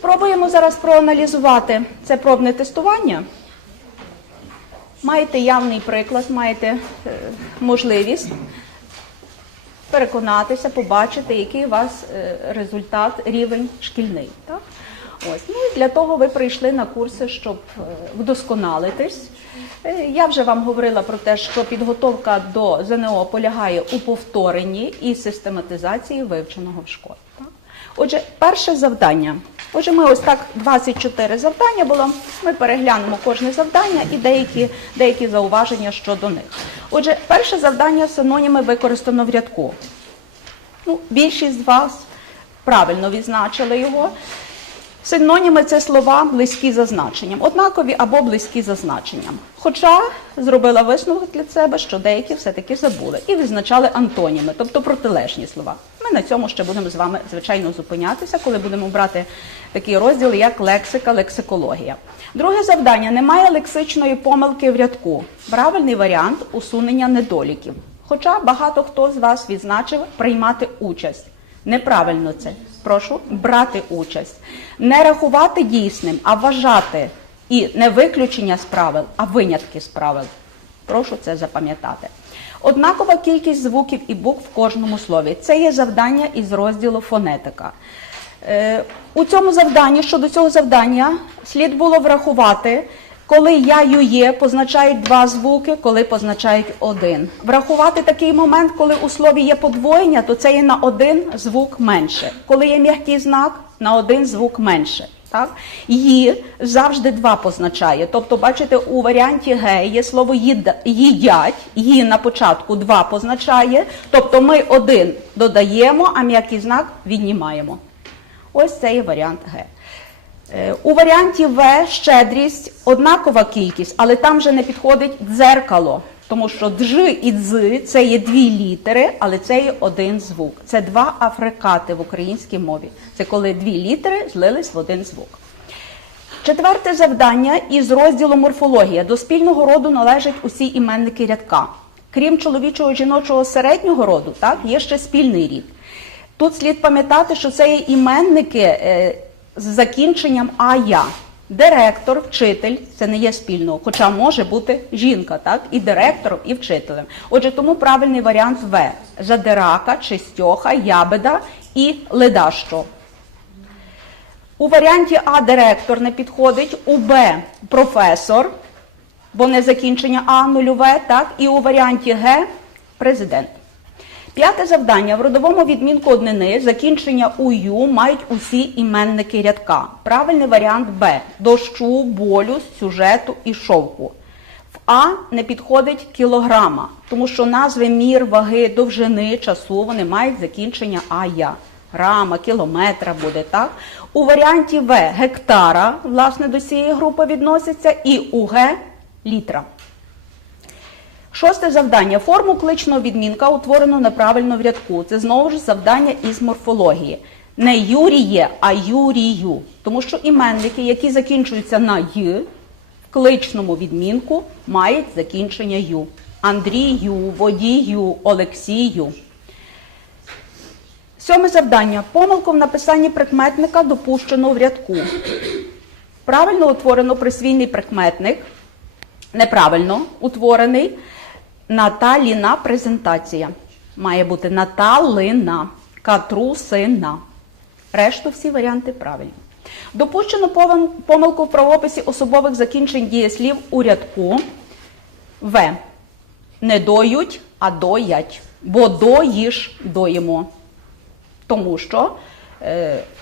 Спробуємо зараз проаналізувати це пробне тестування. Маєте явний приклад, маєте е, можливість переконатися, побачити, який у вас е, результат, рівень шкільний. Так? Ось. Ну, і для того ви прийшли на курси, щоб е, вдосконалитись. Я вже вам говорила про те, що підготовка до ЗНО полягає у повторенні і систематизації вивченого в школі. Так? Отже, перше завдання. Отже, ми ось так 24 завдання було. Ми переглянемо кожне завдання і деякі, деякі зауваження щодо них. Отже, перше завдання синоніми використано в рядку. Ну, більшість з вас правильно відзначили його. Синоніми це слова близькі за значенням, однакові або близькі за значенням. Хоча зробила висновок для себе, що деякі все-таки забули і відзначали антоніми, тобто протилежні слова. На цьому ще будемо з вами, звичайно, зупинятися, коли будемо брати такий розділ, як лексика, лексикологія. Друге завдання: немає лексичної помилки в рядку. Правильний варіант усунення недоліків. Хоча багато хто з вас відзначив приймати участь. Неправильно це. Прошу брати участь. Не рахувати дійсним, а вважати. І не виключення з правил, а винятки з правил. Прошу це запам'ятати. Однакова кількість звуків і букв в кожному слові. Це є завдання із розділу фонетика. Е, у цьому завданні, щодо цього завдання, слід було врахувати, коли я ю є, позначають два звуки, коли позначають один. Врахувати такий момент, коли у слові є подвоєння, то це є на один звук менше. Коли є м'який знак, на один звук менше. Так? Ї завжди два позначає. Тобто, бачите, у варіанті Г є слово їдять, її на початку два позначає. Тобто ми один додаємо, а м'який знак віднімаємо. Ось це варіант Г. Е, У варіанті В щедрість однакова кількість, але там вже не підходить дзеркало, тому що дж і дз це є дві літери, але це є один звук. Це два африкати в українській мові. Це коли дві літери злились в один звук. Четверте завдання із розділу морфологія. До спільного роду належать усі іменники рядка. Крім чоловічого жіночого середнього роду, так, є ще спільний рід. Тут слід пам'ятати, що це є іменники е, з закінченням ая. Директор, вчитель це не є спільного, хоча може бути жінка, так, і директором, і вчителем. Отже, тому правильний варіант В. Жадирака, чистьоха, ябеда і ледащо. У варіанті А директор не підходить, у Б професор, бо не закінчення А нульове, так, і у варіанті Г президент. П'яте завдання. В родовому відмінку однини закінчення ую мають усі іменники рядка. Правильний варіант Б. Дощу, болю, сюжету і шовку. В А не підходить кілограма, тому що назви мір, ваги, довжини, часу вони мають закінчення ая. Грама, кілометра буде, так? У варіанті В гектара, власне, до цієї групи відноситься, і у Г літра. Шосте завдання. Форму кличного відмінка утворено неправильно в рядку. Це знову ж завдання із морфології. Не Юріє, а Юрію. Тому що іменники, які закінчуються на Й, в кличному відмінку мають закінчення Ю. Андрію, Водію, Олексію. Сьоме завдання. Помилку в написанні прикметника допущено в рядку. Правильно утворено присвійний прикметник. Неправильно утворений Наталіна презентація. Має бути Наталина, Катрусина. Решту всі варіанти правильні. Допущено помилку в правописі особових закінчень дієслів у рядку. В. Не доють, а доять. Бо доїш доїмо. Тому що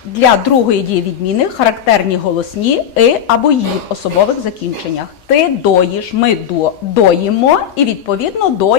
для другої дії відміни характерні голосні и або ї в особових закінченнях. Ти доїш, ми до, доїмо і відповідно до